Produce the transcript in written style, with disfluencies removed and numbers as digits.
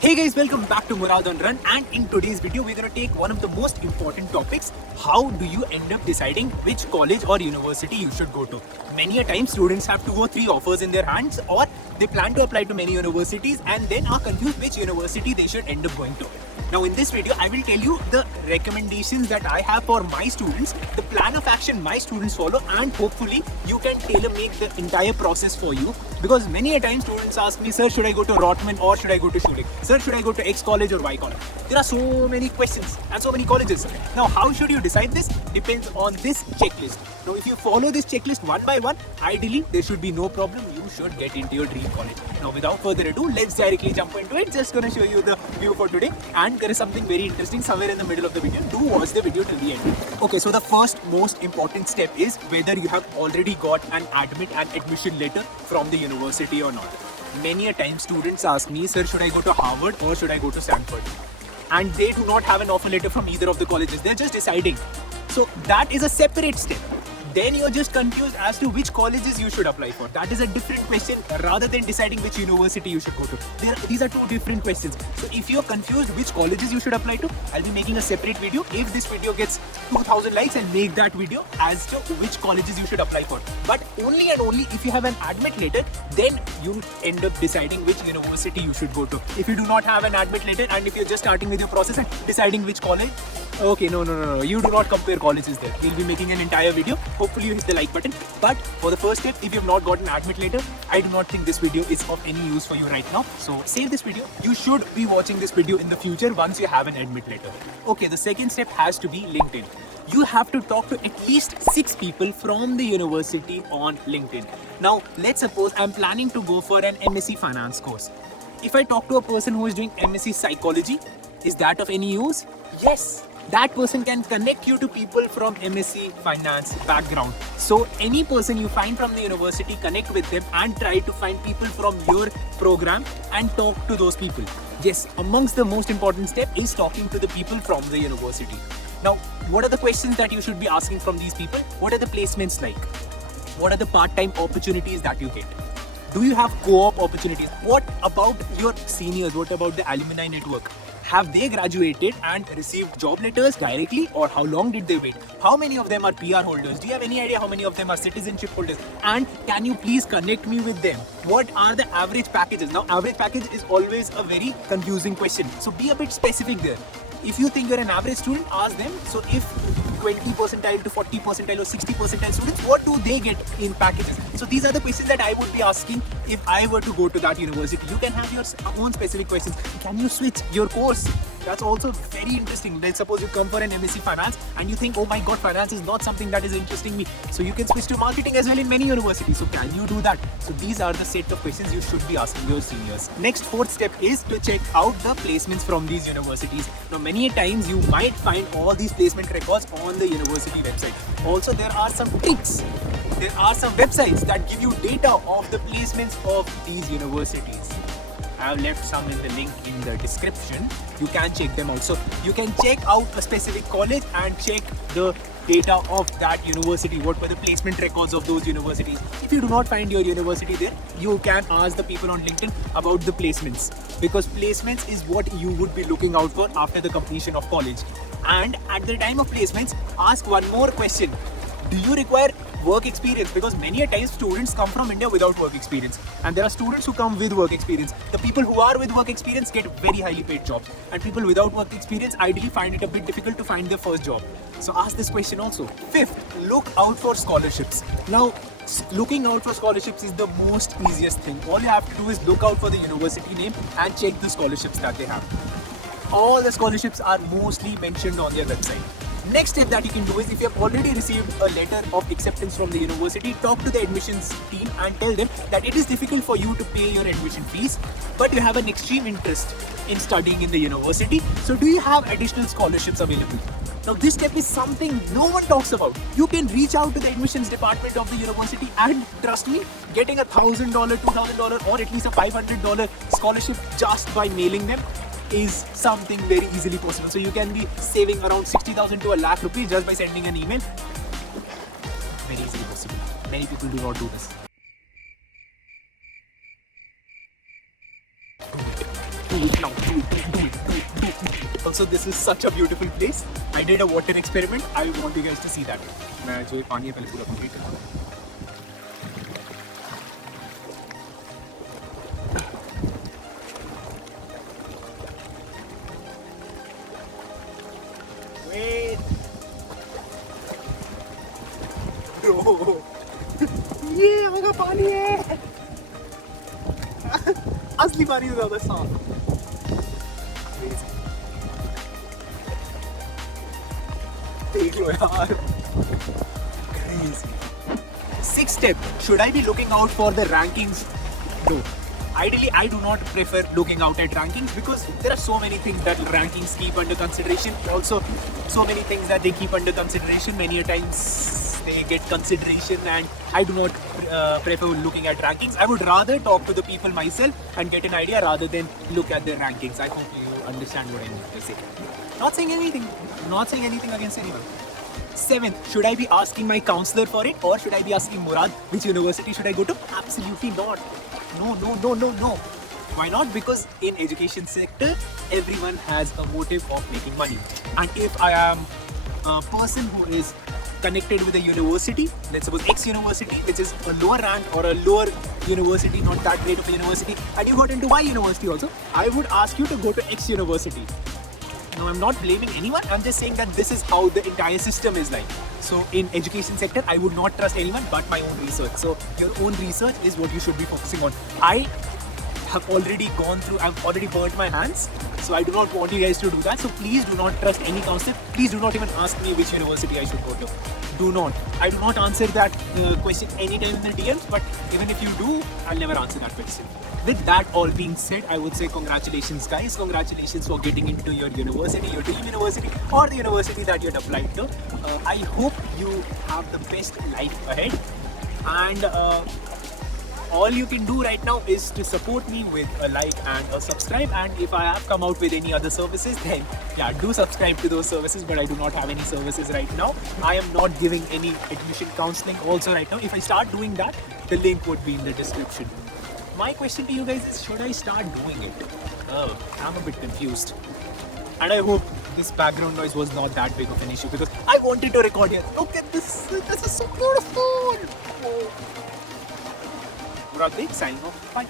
Hey guys, welcome back to Murad on Run, and in today's video we're going to take one of the most important topics. How do you end up deciding which college or university you should go to? Many a time students have 2 or 3 offers in their hands, or they plan to apply to many universities and then are confused which university they should end up going to. Now in this video I will tell you the recommendations that I have for my students, the plan of action my students follow, and hopefully you can tailor make the entire process for you, because many a time students ask me, sir, should I go to Rotman or should I go to Schulich? Sir, should I go to X college or Y college? There are so many questions and so many colleges. Now how should you decide this? Depends on this checklist. Now if you follow this checklist one by one, ideally there should be no problem. You should get into your dream college. Now without further ado, let's directly jump into it. Just gonna show you the view for today, and there is something very interesting somewhere in the middle of the video. Do watch the video till the end. Okay, so the first most important step is whether you have already got an admission letter from the university or not. Many a time students ask me, sir, should I go to Harvard or should I go to Stanford? And they do not have an offer letter from either of the colleges. They're just deciding. So that is a separate step. Then you're just confused as to which colleges you should apply for. That is a different question rather than deciding which university you should go to. These are two different questions. So if you're confused which colleges you should apply to, I'll be making a separate video. If this video gets 2000 likes, I'll make that video as to which colleges you should apply for. But only and only if you have an admit letter, then you end up deciding which university you should go to. If you do not have an admit letter and if you're just starting with your process and deciding which college, okay, no. You do not compare colleges there. We'll be making an entire video. Hopefully you hit the like button. But for the first step, if you have not got an admit letter, I do not think this video is of any use for you right now. So save this video. You should be watching this video in the future once you have an admit letter. Okay, the second step has to be LinkedIn. You have to talk to at least 6 people from the university on LinkedIn. Now, let's suppose I'm planning to go for an MSc Finance course. If I talk to a person who is doing MSc Psychology, is that of any use? Yes. That person can connect you to people from MSc Finance background. So any person you find from the university, connect with them and try to find people from your program and talk to those people. Yes, amongst the most important step is talking to the people from the university. Now, what are the questions that you should be asking from these people? What are the placements like? What are the part-time opportunities that you get? Do you have co-op opportunities? What about your seniors? What about the alumni network? Have they graduated and received job letters directly, or how long did they wait? How many of them are PR holders? Do you have any idea how many of them are citizenship holders? And can you please connect me with them? What are the average packages? Now, average package is always a very confusing question. So be a bit specific there. If you think you're an average student, ask them. So if 20 percentile to 40 percentile or 60 percentile students, what do they get in packages? So these are the questions that I would be asking if I were to go to that university. You can have your own specific questions. Can you switch your course? That's also very interesting. Let's suppose you come for an MSc Finance and you think, oh my god, finance is not something that is interesting me. So you can switch to marketing as well in many universities. So can you do that? So these are the set of questions you should be asking your seniors. Next, fourth step is to check out the placements from these universities. Now many times you might find all these placement records on the university website. Also, there are some tricks. There are some websites that give you data of the placements of these universities. I have left some in the link in the description. You can check them out. So you can check out a specific college and check the data of that university. What were the placement records of those universities? If you do not find your university there, you can ask the people on LinkedIn about the placements, because placements is what you would be looking out for after the completion of college. And at the time of placements, ask one more question. Do you require work experience? Because many a times students come from India without work experience, and there are students who come with work experience. The people who are with work experience get very highly paid jobs, and people without work experience ideally find it a bit difficult to find their first job. So ask this question also. Fifth, look out for scholarships. Now, looking out for scholarships is the most easiest thing. All you have to do is look out for the university name and check the scholarships that they have. All the scholarships are mostly mentioned on their website. Next step that you can do is, if you have already received a letter of acceptance from the university, talk to the admissions team and tell them that it is difficult for you to pay your admission fees, but you have an extreme interest in studying in the university. So do you have additional scholarships available? Now this step is something no one talks about. You can reach out to the admissions department of the university, and trust me, getting $1,000, $2,000 or at least a $500 scholarship just by mailing them is something very easily possible. So you can be saving around 60,000 to a lakh rupees just by sending an email. Very easily possible. Many people do not do this. it now. Do it. Also, this is such a beautiful place. I did a water experiment. I want you guys to see that. मैं जो पानी है पहले पूरा complete करता हूँ. Wait. Bro. ये होगा पानी है. असली पानी से ज़्यादा साफ. देख लो यार. Crazy. Sixth step. Should I be looking out for the rankings? No. Ideally, I do not prefer looking out at rankings because there are so many things that rankings keep under consideration. Also, so many things that they keep under consideration. Many a times they get consideration, and I do not prefer looking at rankings. I would rather talk to the people myself and get an idea rather than look at their rankings. I hope you understand what I mean to say. Not saying anything. Not saying anything against anyone. Seventh, should I be asking my counselor for it, or should I be asking Murad which university should I go to? Absolutely not. No. Why not? Because in education sector, everyone has a motive of making money. And if I am a person who is connected with a university, let's suppose X university, which is a lower rank or a lower university, not that great of a university, and you got into Y university also, I would ask you to go to X university. No, I'm not blaming anyone. I'm just saying that this is how the entire system is like. So in education sector, I would not trust anyone but my own research. So your own research is what you should be focusing on. I have already gone through, I've already burnt my hands. So I do not want you guys to do that. So please do not trust any counselor. Please do not even ask me which university I should go to. Do not. I do not answer that question anytime in the DMs, but even if you do, I'll never answer that question. With that all being said, I would say congratulations guys. Congratulations for getting into your university, your dream university, or the university that you had applied to. I hope you have the best life ahead. And all you can do right now is to support me with a like and a subscribe. And if I have come out with any other services, then yeah, do subscribe to those services. But I do not have any services right now. I am not giving any admission counseling also right now. If I start doing that, the link would be in the description. My question to you guys is, should I start doing it? Oh, I'm a bit confused. And I hope this background noise was not that big of an issue because I wanted to record here. Look at this. This is so beautiful. Oh. Murad, signing off. Bye.